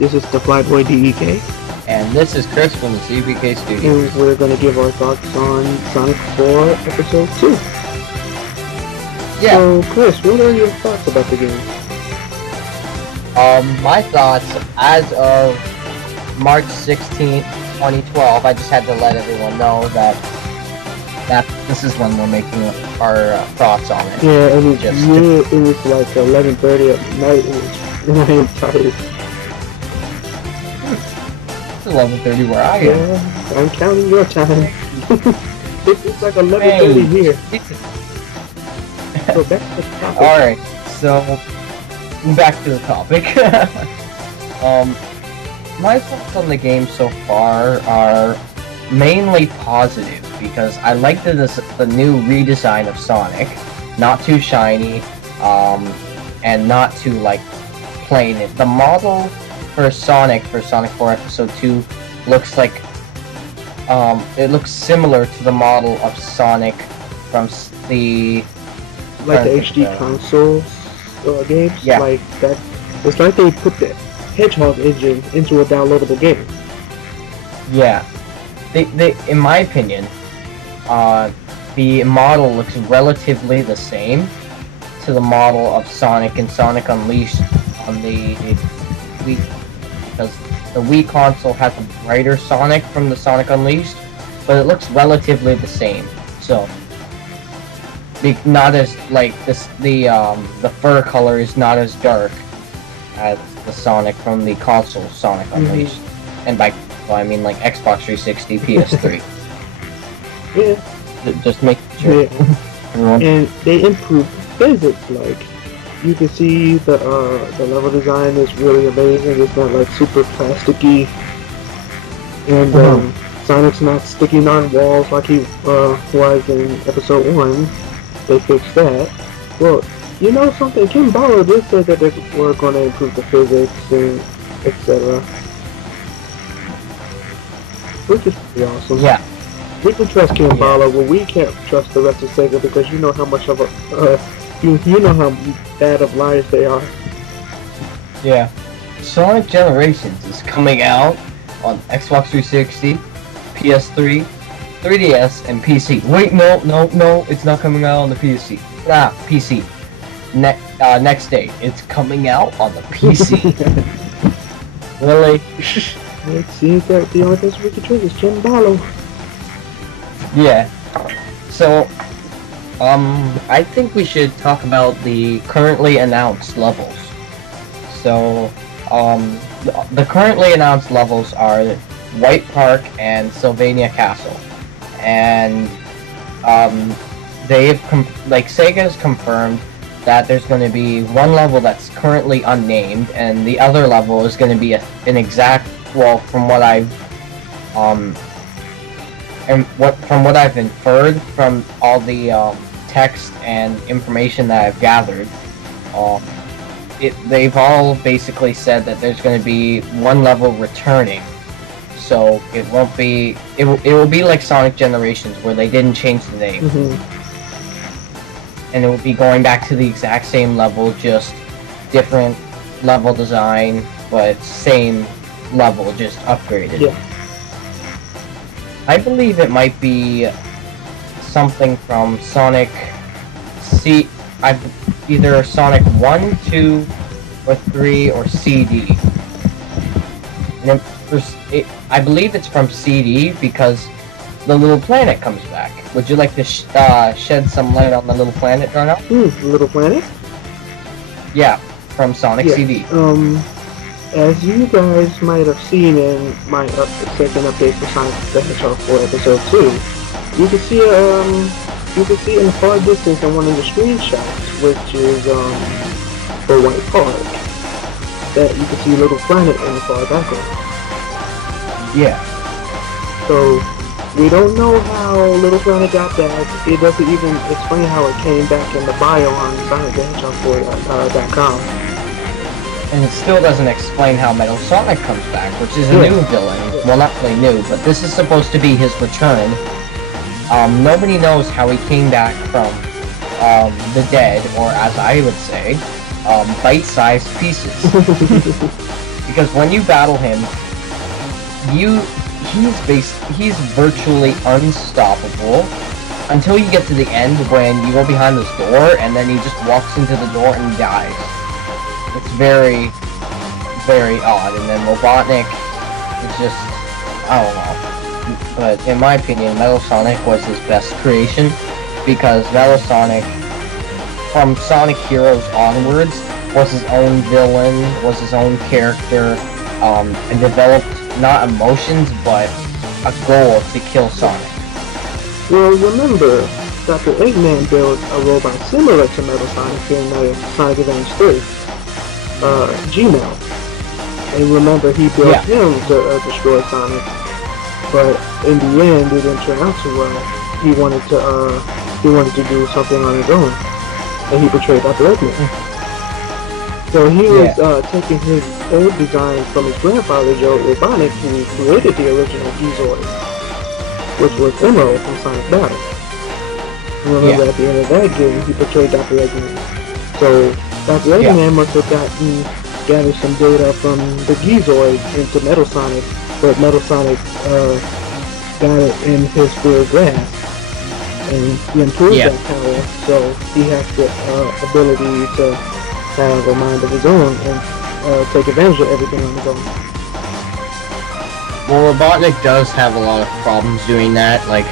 This is TheFlyBoyD.E.K. And this is Chris from the CPK Studios. And we're going to give our thoughts on Sonic 4 Episode 2. Yeah. So, Chris, what are your thoughts about the game? My thoughts, as of March 16th, 2012, I just had to let everyone know that this is when we're making our thoughts on it. Yeah, and it was like 11:30 at night, and I am tired. It's 11:30 where I am. Yeah, I'm counting your time. It's like 11:30 here. So back to the topic. Alright, so back to the topic. My thoughts on the game so far are mainly positive because I like the new redesign of Sonic. Not too shiny, and not too like plain. The model for Sonic 4 Episode 2 looks like it looks similar to the model of Sonic from the HD consoles games. Yeah. Like that. It's like they put the Hedgehog engine into a downloadable game. Yeah. They in my opinion, the model looks relatively the same to the model of Sonic and Sonic Unleashed on the Wii, because the Wii console has a brighter Sonic from the Sonic Unleashed, but it looks relatively the same. So, not as like this. The fur color is not as dark as the Sonic from the console Sonic Unleashed, and by I mean like Xbox 360, PS3. Yeah. Just make sure. Yeah. And they improved physics. Like you can see the level design is really amazing. It's not like super plasticky, and Sonic's not sticking on walls like he was in Episode 1. They fixed that. Well, you know something? Kim Barlow did say that they were going to improve the physics and etc. Which is pretty awesome. Yeah. We can trust Kim Barlow, but we can't trust the rest of Sega because you know how much of a you know how bad of liars they are. Yeah. Sonic Generations is coming out on Xbox 360, PS3, 3DS, and PC. Wait, no, it's not coming out on the PC. PC. Next day, it's coming out on the PC. Really? It seems that the only person we can trust is Kim Barlow. Yeah. So, I think we should talk about the currently announced levels. So, the currently announced levels are White Park and Sylvania Castle. And, Sega's confirmed that there's going to be one level that's currently unnamed, and the other level is going to be an exact, well, from what I've inferred from all the text and information that I've gathered, they've all basically said that there's going to be one level returning. So it won't be. It will be like Sonic Generations, where they didn't change the name, and it will be going back to the exact same level, just different level design, but same level, just upgraded. Yeah. I believe it might be something from Sonic either Sonic 1, 2, or 3, or CD. And I believe it's from CD because the Little Planet comes back. Would you like to shed some light on the Little Planet, Darnell? Little Planet? Yeah, from Sonic CD. As you guys might have seen in my second update for Sonic The Hedgehog 4 Episode 2, you can see in the far distance on one of the screenshots, which is the White Park, that you can see Little Planet in the far background. Yeah. So we don't know how Little Planet got back. It doesn't even explain how it came back in the bio on SonicTheHedgehog4.com. And it still doesn't explain how Metal Sonic comes back, which is a new villain. Well, not really new, but this is supposed to be his return. Nobody knows how he came back from the dead, or as I would say, bite-sized pieces. Because when you battle him, he's virtually unstoppable until you get to the end when you go behind this door and then he just walks into the door and dies. It's very, very odd. And then Robotnik is just, I don't know. But in my opinion, Metal Sonic was his best creation because Metal Sonic, from Sonic Heroes onwards, was his own villain, was his own character, and developed not emotions, but a goal to kill Sonic. Well, remember, Dr. Eggman built a robot similar to Metal Sonic in Sonic Advance 3, Gmail. And remember, he built him to destroy Sonic, but in the end, it didn't turn out too well. He wanted to do something on his own, and he betrayed Dr. Eggman. So he was taking his old design from his grandfather, Joe Robotnik, who created the original Geezoid, which was Emerald from Sonic Battle. Remember, at the end of that game, he betrayed Dr. Eggman. So Dr. Eggman must have gathered some data from the Geezoid into Metal Sonic, but Metal Sonic got it in his full grasp, and he improved that power, so he has the ability to have a mind of his own and take advantage of everything on his own. Well, Robotnik does have a lot of problems doing that. Like,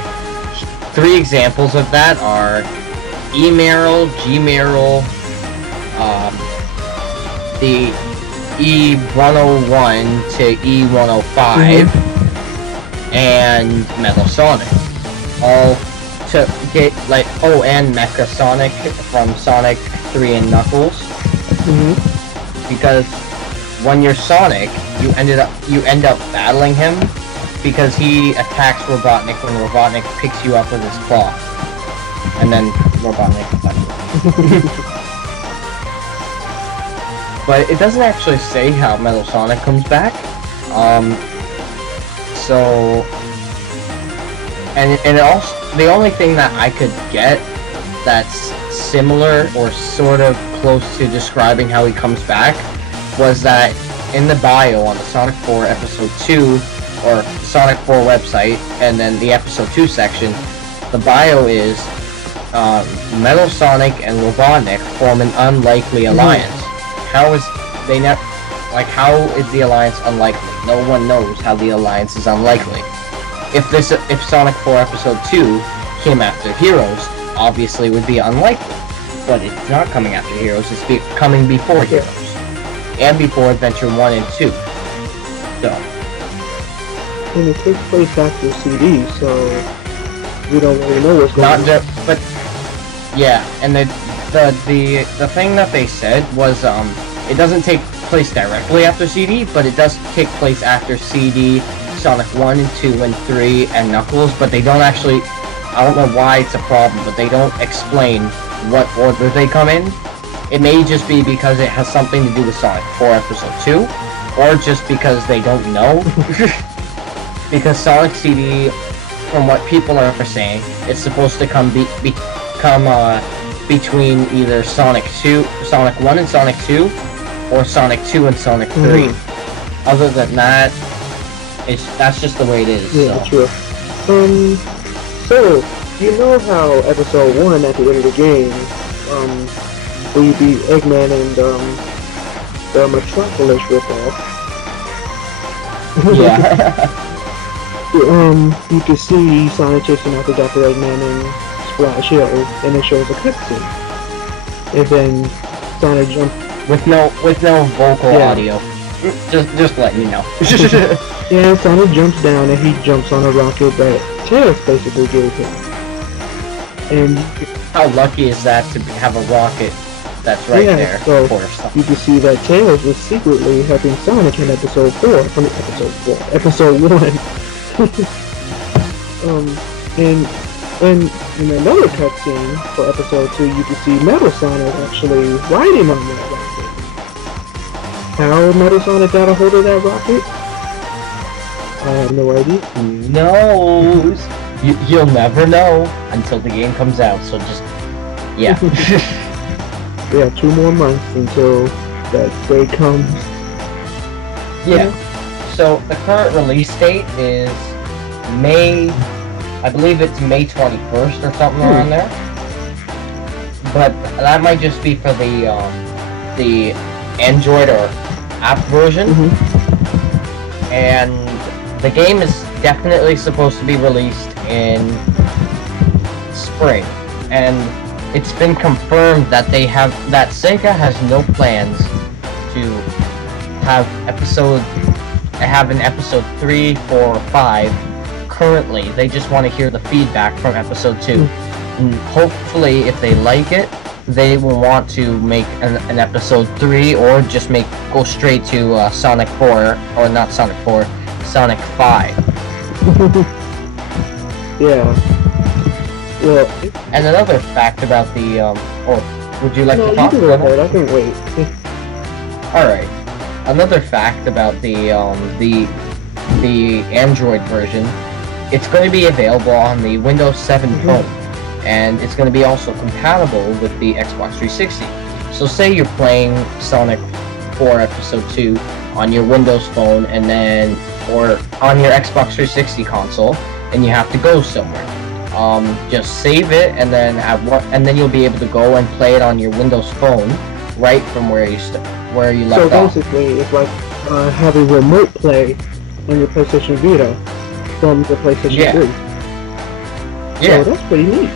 3 examples of that are E-Meryl, G-Meryl, the E101 to E105, and Metal Sonic. All to get, like, and Mecha Sonic from Sonic 3 and Knuckles. Because when you're Sonic, you end up battling him because he attacks Robotnik when Robotnik picks you up with his claw, and then Robotnik attacks. But it doesn't actually say how Metal Sonic comes back. And it also, the only thing that I could get that's similar or sort of close to describing how he comes back was that in the bio on the Sonic 4 Episode 2 or Sonic 4 website, and then the Episode 2 section, the bio is Metal Sonic and Robotnik form an unlikely alliance. How is the alliance unlikely? No one knows how the alliance is unlikely. If Sonic 4 Episode 2 came after Heroes, obviously it would be unlikely. But it's not coming after Heroes, it's coming before Heroes. And before Adventure 1 and 2. So. And it takes place after CD, so we don't really know what's going on. But yeah, and the thing that they said was it doesn't take place directly after CD, but it does take place after CD, Sonic 1 and 2 and 3 and Knuckles, but they don't actually, I don't know why it's a problem, but they don't explain what order they come in. It may just be because it has something to do with Sonic 4 Episode 2, or just because they don't know. Because Sonic CD, from what people are saying, it's supposed to come between either Sonic 1 and Sonic 2, or Sonic 2 and Sonic 3. Other than that, that's just the way it is. Yeah, true. So, you know how Episode 1 at the end of the game, where you beat Eggman and the Metropolis ripoff. Yeah. You can see Sonic chasing after Dr. Eggman and Splash Hill, and it shows a cutscene. And then Sonic jumps with no vocal audio. Just letting you know. Yeah, Sonic jumps down and he jumps on a rocket that Tails basically gave him. And how lucky is that to have a rocket that's right there so for stuff? You can see that Tails was secretly helping Sonic in Episode 1. And in another cutscene for Episode 2, you can see Metal Sonic actually riding on that rocket. How Metal Sonic got a hold of that rocket? I have no idea. Who knows? You'll never know until the game comes out, so just... yeah. We have 2 more months until that day comes. Yeah. So the current release date is May, I believe it's May 21st or something around there. But that might just be for the Android or app version. And the game is definitely supposed to be released in spring. And it's been confirmed that Sega has no plans to have an episode 3, 4, or 5 currently. They just want to hear the feedback from episode 2. And hopefully, if they like it, they will want to make an episode 3, or just go straight to Sonic 4, or not Sonic 4, Sonic 5. Yeah. Well, and another fact about the would you like to talk about it? I can wait. Alright. Another fact about the Android version, it's going to be available on the Windows 7 phone, and it's going to be also compatible with the Xbox 360. So say you're playing Sonic 4 Episode 2 on your Windows phone, or on your Xbox 360 console, and you have to go somewhere. Just save it, and then you'll be able to go and play it on your Windows phone, right from where you left off. So basically, it's like having remote play on your PlayStation Vita from the PlayStation 3. Yeah. So that's pretty neat.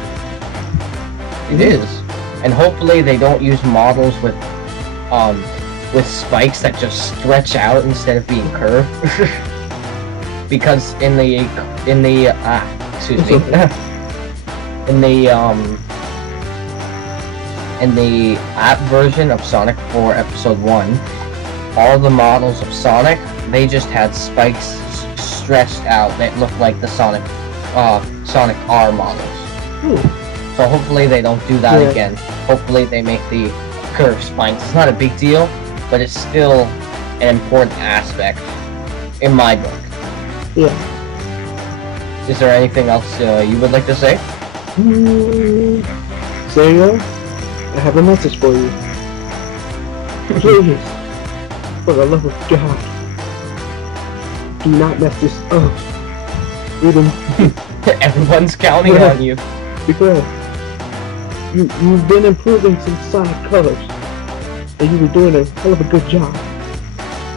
It is. And hopefully they don't use models with spikes that just stretch out instead of being curved. Because in the app version of Sonic 4 Episode 1, all the models of Sonic, they just had spikes stretched out that looked like the Sonic R models. So hopefully they don't do that again. Hopefully they make the curved spikes. It's not a big deal, but it's still an important aspect in my book. Yeah. Is there anything else you would like to say? Sega, I have a message for you. Please, for the love of God, do not mess this up. Everyone's counting on you. Because you've been improving since Sonic Colors, and you were doing a hell of a good job.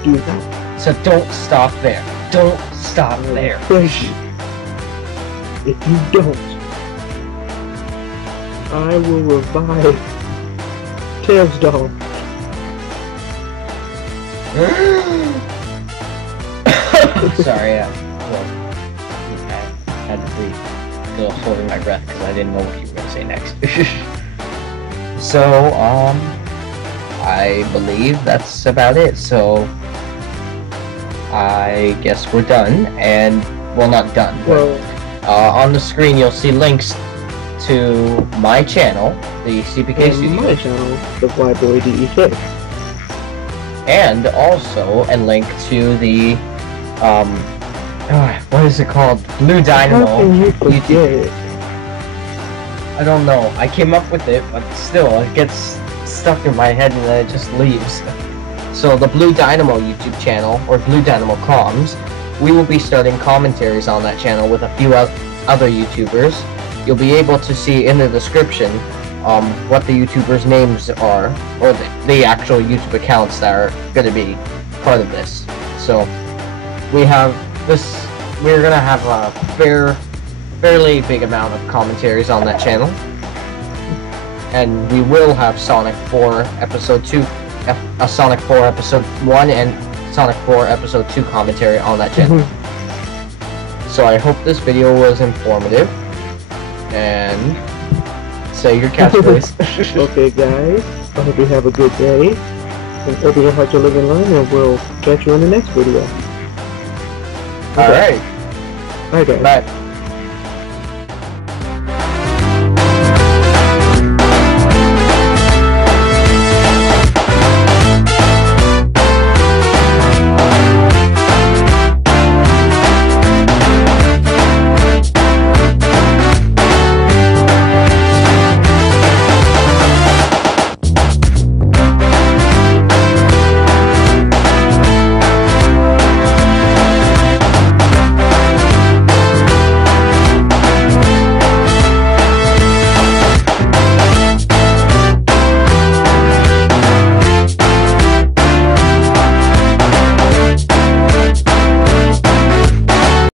Do that. So don't stop there. Don't stop there. Crazy. If you don't, I will revive Tails Doll. Sorry, I had to breathe. Still holding my breath because I didn't know what you were going to say next. So, I believe that's about it. So, I guess we're done, and well, not done. But, on the screen, you'll see links to my channel, the CPK Studios, my channel, TheFlyBoyD.E.K, and also a link to the what is it called? Blue Dynamo. How can you forget? I don't know. I came up with it, but still, it gets stuck in my head and then it just leaves. So the Blue Dynamo YouTube channel, or Blue Dynamo Comms, we will be starting commentaries on that channel with a few other YouTubers. You'll be able to see in the description what the YouTubers' names are, or the actual YouTube accounts that are going to be part of this. So we're gonna have a fairly big amount of commentaries on that channel, and we will have Sonic 4 Episode 2, Sonic 4 Episode 1 and Sonic 4 Episode 2 commentary on that channel. So I hope this video was informative, and say your catchphrase. Okay guys, I hope you have a good day, and hope you have to live and learn, and we'll catch you in the next video. Alright. Bye guys. Bye.